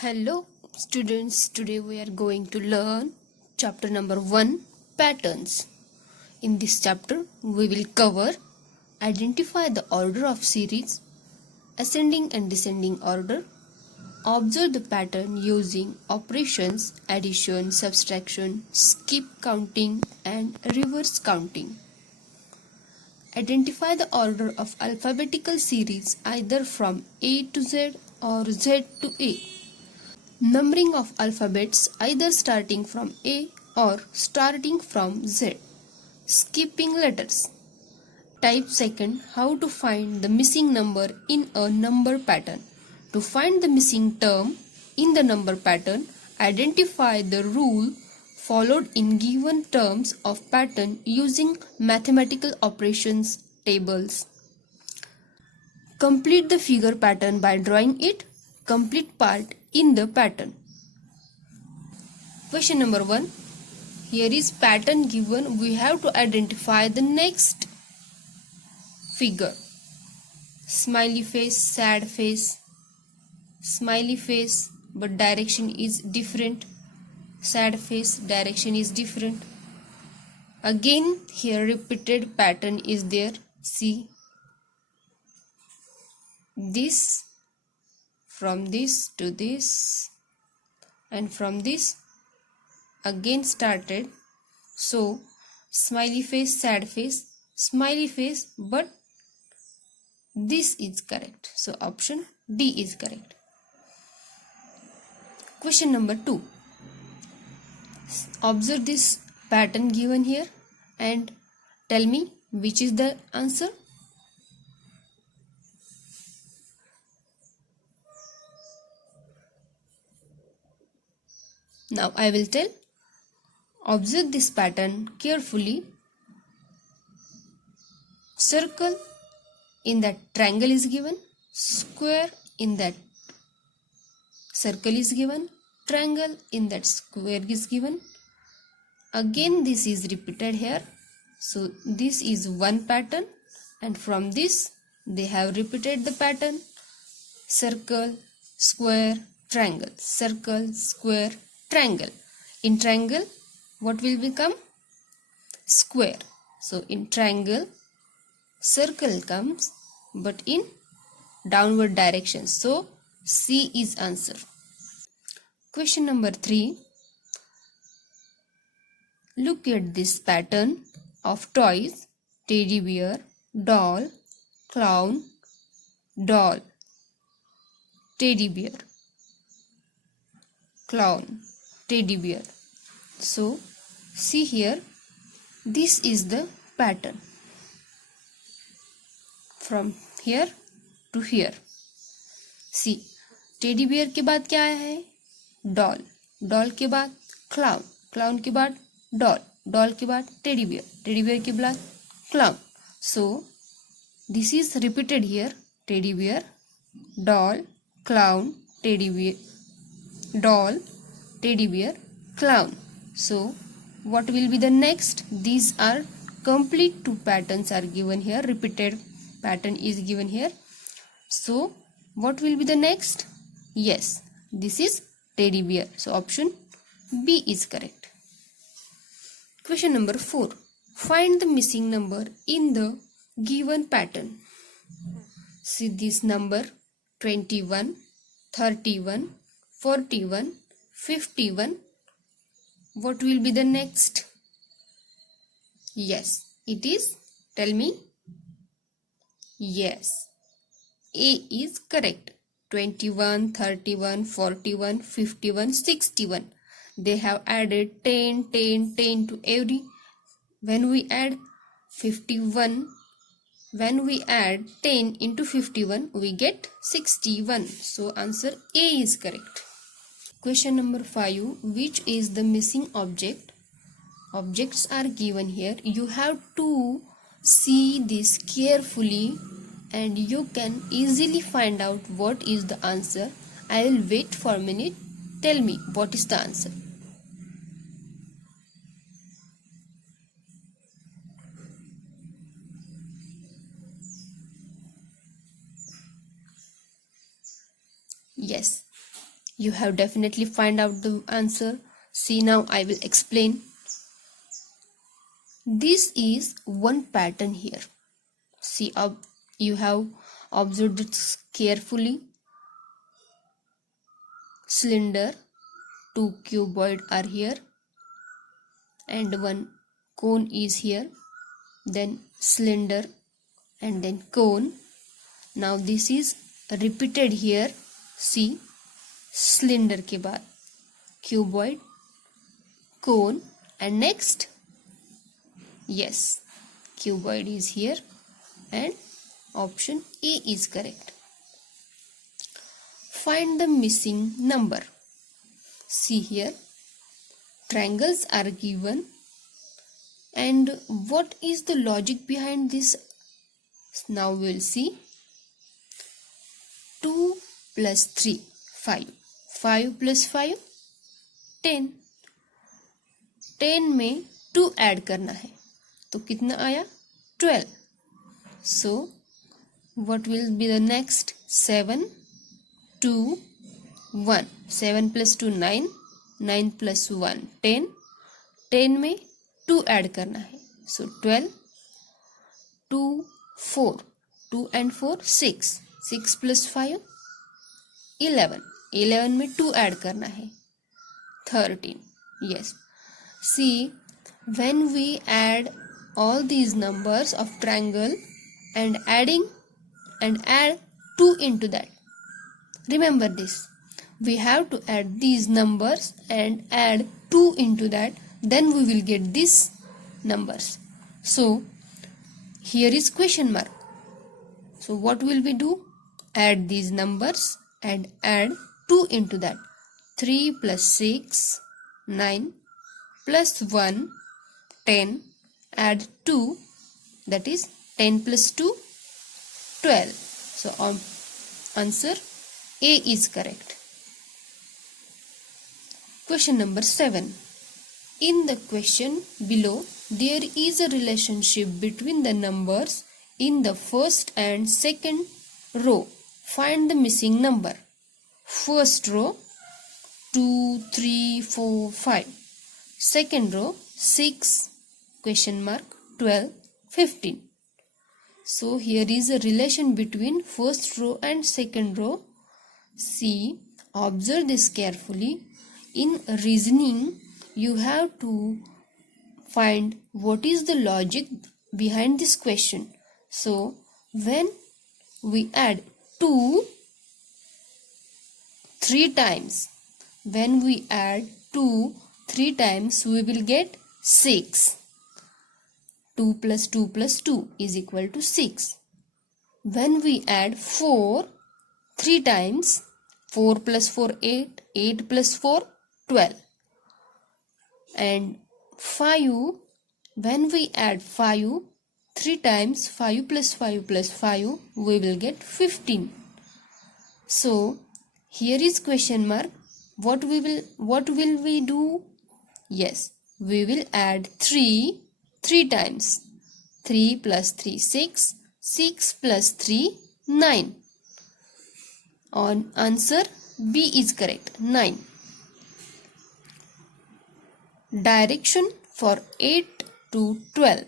Hello students, today we are going to learn chapter number 1, patterns. In this chapter we will cover identify the order of series, ascending and descending order, observe the pattern using operations, addition, subtraction, skip counting and reverse counting. Identify the order of alphabetical series either from A to Z or Z to A. Numbering of alphabets either starting from A or starting from Z. Skipping letters. Type second how to find the missing number in a number pattern. To find the missing term in the number pattern, identify the rule followed in given terms of pattern using mathematical operations tables. Complete the figure pattern by drawing it. Complete part in the pattern. Question number 1. Here is pattern given. We have to identify the next figure. Smiley face, sad face. Smiley face, but direction is different. Sad face, direction is different. Again, here repeated pattern is there. See. This, from this to this, and from this again started. So smiley face, sad face, smiley face, but this is correct. So option D is correct. Question number 2. Observe this pattern given here and tell me which is the answer. Now I will tell. Observe this pattern carefully. Circle in that triangle is given. Square in that circle is given. Triangle in that square is given. Again this is repeated here. So this is one pattern and from this they have repeated the pattern. Circle, square, triangle. Circle, square, triangle. In triangle what will become? Square. So in triangle circle comes but in downward direction. So C is answer. Question number 3. Look at this pattern of toys: teddy bear, doll, clown, doll, teddy bear, clown, teddy bear. So see here, this is the pattern from here to here. See, teddy bear के बाद क्या आया है? Doll. Doll के बाद clown. Clown के बाद doll. Doll के बाद टेडी बियर. टेडी बियर के बाद clown. So this is repeated here. Teddy bear, doll, clown, teddy bear, doll, teddy bear, clown. So what will be the next? These are complete two patterns are given here. Repeated pattern is given here. So what will be the next? Yes, this is teddy bear. So option B is correct. Question number 4. Find the missing number in the given pattern. See this number: 21, 31, 41, 51. What will be the next? Yes, it is. Tell me. Yes, A is correct. 21, 31, 41, 51, 61. They have added 10, 10, 10 to every. When we add 51, when we add 10 into 51, we get 61. So answer A is correct. Question number 5. Which is the missing object? Objects are given here. You have to see this carefully and you can easily find out what is the answer. I will wait for a minute. Tell me what is the answer. Yes, You have definitely find out the answer. See, now I will explain. This is one pattern here. See, you have observed it carefully. Cylinder, two cuboid are here, and one cone is here. Then cylinder and then cone. Now this is repeated here. See, cylinder के बाद cuboid, cone, and next, yes, cuboid is here and option A is correct. Find the missing number. See here, triangles are given, and what is the logic behind this? Now we will see. 2 plus 3, 5. 5 plus 5, 10. 10 में 2 add करना है, तो कितना आया? 12. So, what will be the next? 7, 2, 1. 7 plus 2, 9. 9 plus 1, 10. 10 में 2 add करना है, so 12. 2, 4. 2 and 4, 6. 6 plus 5, 11. 11 में 2 ऐड करना है, 13. Yes. See, when we add all these numbers of triangle and add 2 into that. Remember this. We have to add these numbers and add 2 into that. Then we will get these numbers. So, here is question mark. So, what will we do? Add these numbers and add 2 into that. 3 plus 6, 9, plus 1, 10, add 2, that is 10 plus 2, 12. So, answer A is correct. Question number 7. In the question below, there is a relationship between the numbers in the first and second row. Find the missing number. First row, 2, 3, 4, 5. Second row, 6, question mark, 12, 15. So here is a relation between first row and second row. See, observe this carefully. In reasoning, you have to find what is the logic behind this question. So, when we add 2 3 times, when we add 2 3 times, we will get 6. 2 plus 2 plus 2 is equal to 6. When we add 4 3 times, 4 plus 4, 8. 8 plus 4, 12. And 5, when we add 5 3 times, 5 plus 5 plus 5, we will get 15. So, here is question mark. What will we do? Yes, we will add 3 times. 3 plus 3, 6. 6 plus 3, 9. On answer B is correct, 9. Direction for 8 to 12.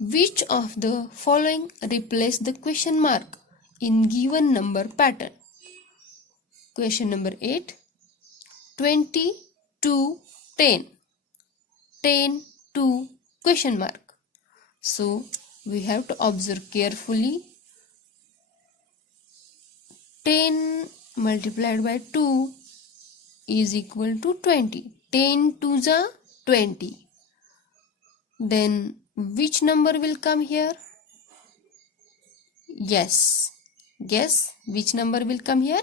Which of the following replace the question mark in given number pattern? Question number 8. 20 to 10. 10 to question mark. So, we have to observe carefully. 10 multiplied by 2 is equal to 20. 10 to the 20. Then which number will come here? Yes. Guess which number will come here?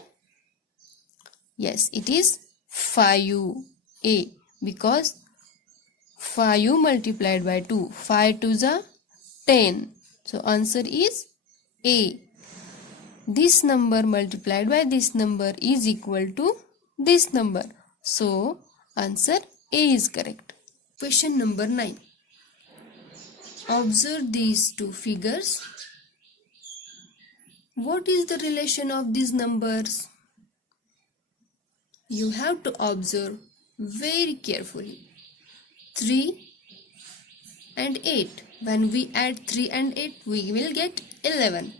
Yes, it is 5A, because 5 multiplied by 2. 5 to the 10. So answer is A. This number multiplied by this number is equal to this number. So answer A is correct. Question number 9. Observe these two figures. What is the relation of these numbers? You have to observe very carefully. 3 and 8. When we add 3 and 8, we will get 11.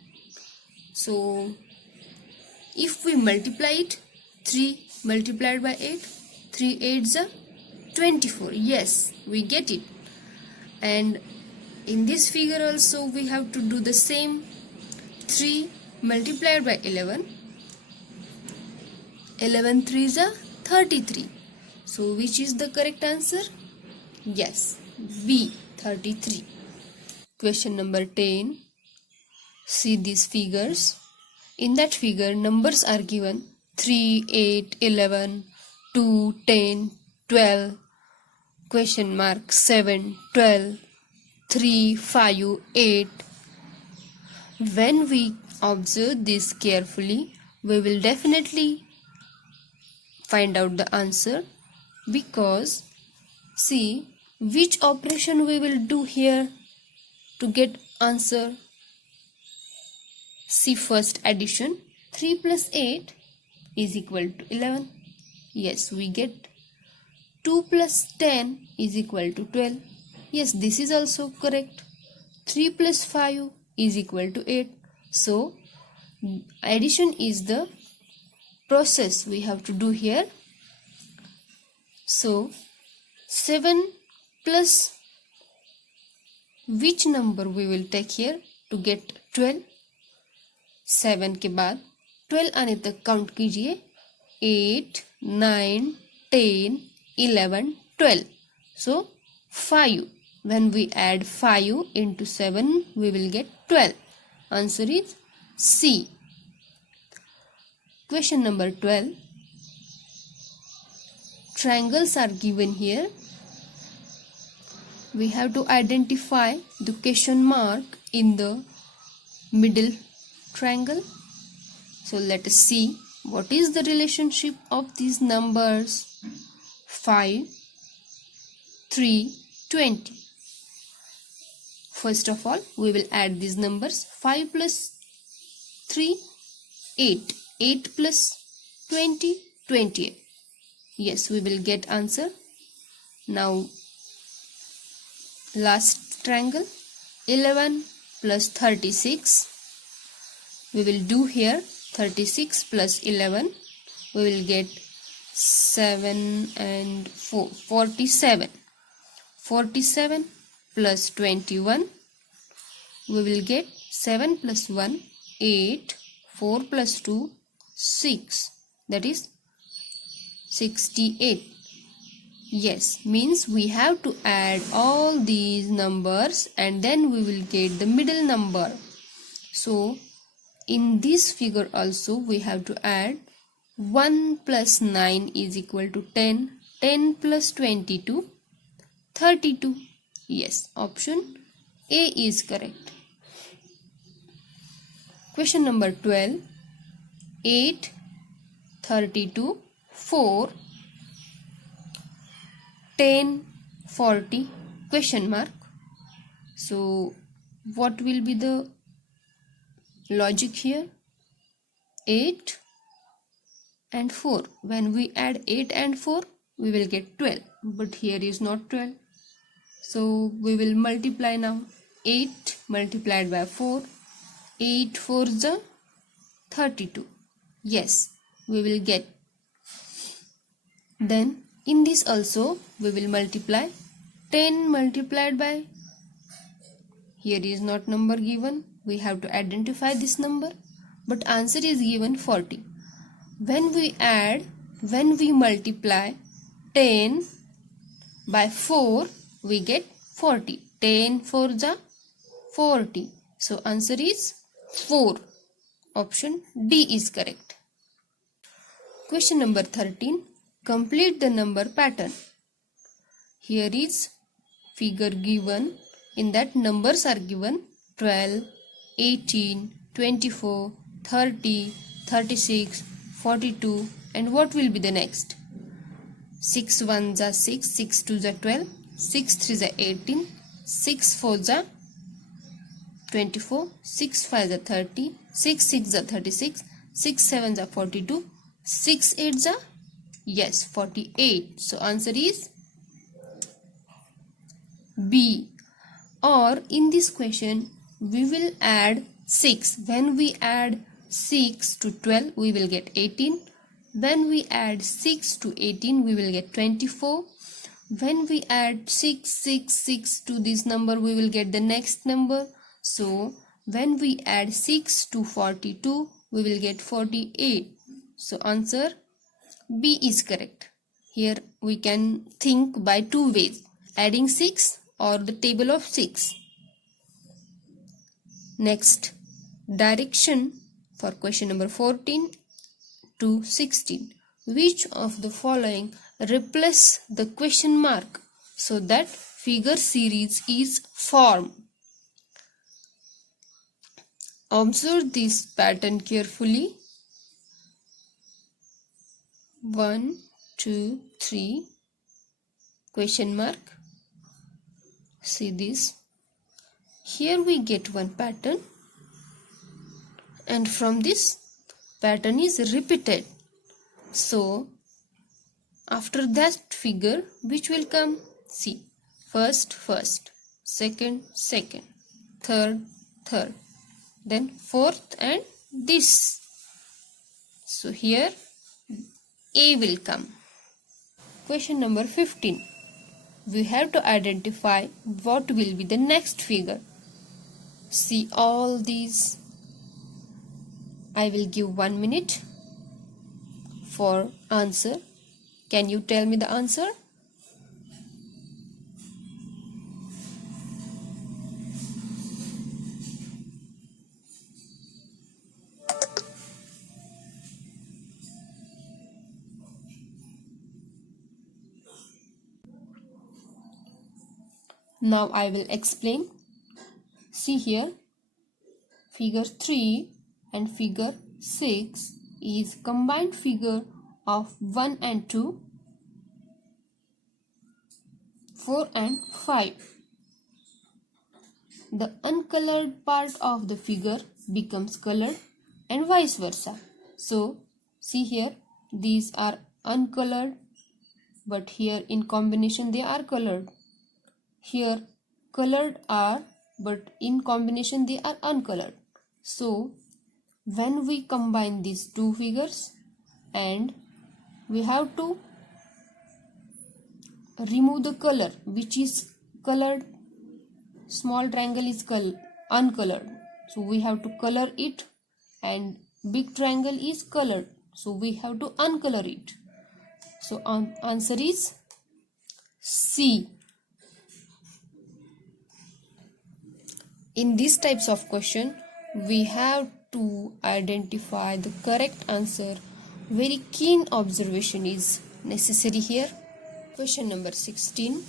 So, if we multiply it, 3 multiplied by 8, 3 8s are 24. Yes, we get it. And in this figure also we have to do the same. 3 multiplied by 11, 11 3s are 33. So which is the correct answer? Yes, B, 33. Question number 10. See these figures. In that figure, numbers are given 3, 8, 11, 2, 10, 12, question mark 7, 12, 3, 5, 8. When we observe this carefully, we will definitely find out the answer, because see which operation we will do here to get answer. See first addition. 3 plus 8 is equal to 11. Yes, we get 2 plus 10 is equal to 12. Yes, this is also correct. 3 plus 5 is equal to 8. So, addition is the process we have to do here. So, 7 plus which number we will take here to get 12? 7 के बाद 12 आने तक count कीजिए. 8, 9, 10, 11, 12. So 5. When we add 5 into 7, we will get 12. Answer is C. Question number 12. Triangles are given here. We have to identify the question mark in the middle triangle. So let us see what is the relationship of these numbers. 5, 3, 20. First of all, we will add these numbers. 5 plus 3, 8. 8 plus 20, 28. Yes, we will get answer. Now, last triangle. 11 plus 36. We will do here 36 plus 11. We will get 7 and 4. 47. 47 plus 21. We will get 7 plus 1. 8. 4 plus 2. 6. That is 68. Yes, means we have to add all these numbers and then we will get the middle number. So, in this figure also we have to add 1 plus 9 is equal to 10. 10 plus 22, 32. Yes, option A is correct. Question number 12. 8, 32, 4, 10, 40, question mark. So, what will be the logic here? 8 and 4. When we add 8 and 4, we will get 12. But here is not 12. So, we will multiply now. 8 multiplied by 4. 8 4 is 32. Yes, we will get. Then, in this also, we will multiply. 10 multiplied by. Here is not number given. We have to identify this number. But answer is given 40. When we multiply 10 by 4, we get 40. 10 4 is 40. So answer is 4. Option D is correct. Question number 13. Complete the number pattern. Here is figure given. In that numbers are given 12, 18, 24, 30, 36, 42, and what will be the next? 6 1s are 6, 6 2s are 12, 6 3s are 18, 6 4s are 24, 6 5s are 30, 6 6s are 36, 6 7s are 42, 6 8s are Yes, 48. So answer is B. Or in this question, we will add 6. When we add 6 to 12, we will get 18. When we add 6 to 18, we will get 24. When we add 6 to this number, we will get the next number. So when we add 6 to 42, we will get 48. So answer B is correct. Here we can think by two ways, adding 6 or the table of 6. Next, direction for question number 14 to 16. Which of the following replace the question mark so that figure series is formed? Observe this pattern carefully. 1, 2, 3 question mark. See this. Here we get one pattern, and from this pattern is repeated. So after that figure, which will come? See, first, second, third, then fourth, and this. So here A will come. Question number 15. We have to identify what will be the next figure. See all these. I will give 1 minute for answer. Can you tell me the answer? Now I will explain. See here, figure 3 and figure 6 is combined figure of 1 and 2, 4 and 5. The uncolored part of the figure becomes colored and vice versa. So see here, these are uncolored, but here in combination they are colored. Here colored are, but in combination they are uncolored. So when we combine these two figures, and we have to remove the color which is colored, small triangle is uncolored, so we have to color it, and big triangle is colored, so we have to uncolor it. So answer is C. In these types of question, we have to identify the correct answer. Very keen observation is necessary here. Question number 16.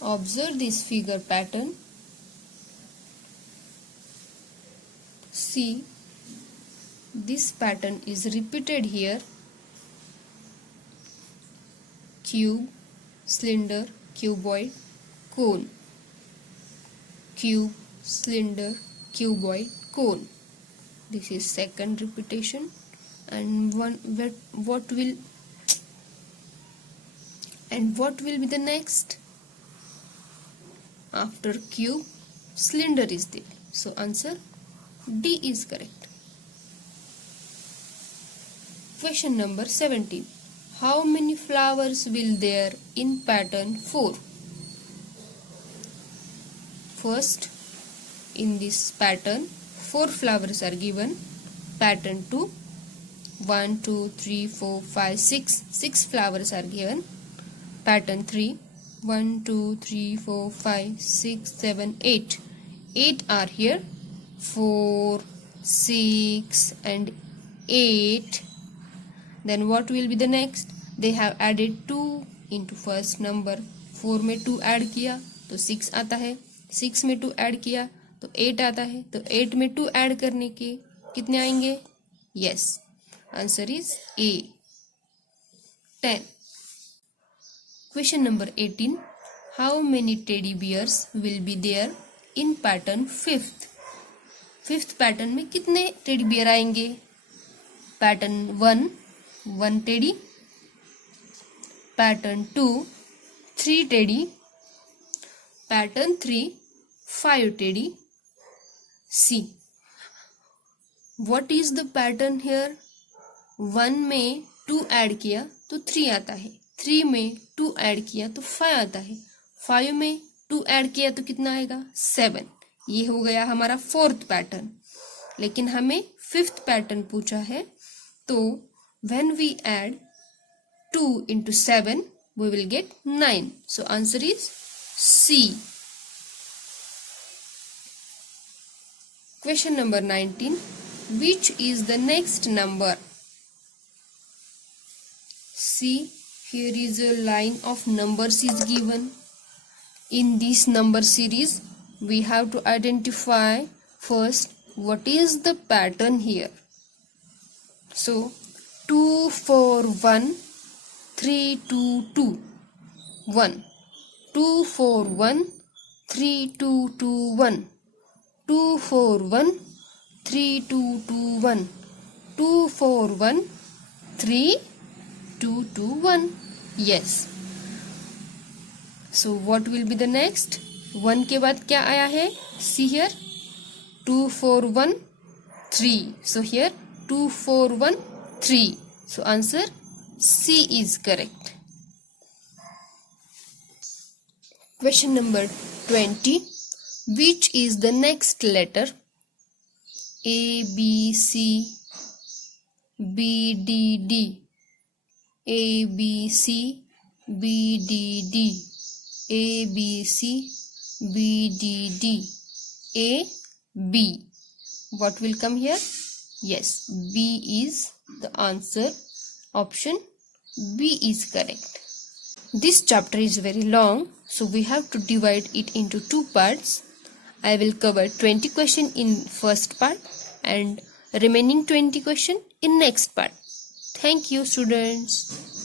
Observe this figure pattern. See, this pattern is repeated here. Cube, cylinder, cuboid, cone. Cube, cylinder, cuboid, cone. This is second repetition, and what will be the next? After cube, cylinder is there. So answer D is correct. Question number 17. How many flowers will there in pattern 4? First, in this pattern, 4 flowers are given. Pattern 2, 1, 2, 3, 4, 5, 6. 6 flowers are given. Pattern 3, 1, 2, 3, 4, 5, 6, 7, 8. 8 are here. 4, 6 and 8. Then what will be the next? They have added 2 into first number. 4 में 2 add किया तो 6 आता है. 6 में 2 add किया तो 8 आता है. तो 8 में 2 ऐड करने के कितने आएंगे? Yes, answer is A, 10. Question number 18. How many teddy bears will be there in pattern 5th? 5th pattern में कितने teddy bear आएंगे? Pattern 1, 1 teddy. pattern 2, 3 teddy, pattern 3, 5 teddy. See, what is the pattern here? 1 में 2 add किया तो 3 आता है, 3 में 2 add किया तो 5 आता है, 5 में 2 ऐड किया तो कितना आएगा? 7। ये हो गया हमारा 4th पैटर्न। लेकिन हमें 5th पैटर्न पूछा है, तो when we add 2 into 7 we will get 9. So answer is C. Question number 19. Which is the next number? See, here is a line of numbers is given. In this number series, we have to identify first what is the pattern here. So 2 4 1 3 2 2 1, 2 4 1 3 2 2 1, 2 4 1 3 2 2 1, 2 4 1 3 2 2 1. Yes. So what will be the next? 1 के बाद क्या आया है? See here, 2 4 1 3. So here 2 4 1 3. So answer C is correct. Question number 20. Which is the next letter? A B C B D D, A B C B D D, A B C B D D, A B. What will come here? Yes, B is the answer. Option B is correct. This chapter is very long, so we have to divide it into 2 parts. I will cover 20 questions in first part and remaining 20 questions in next part. Thank you, students.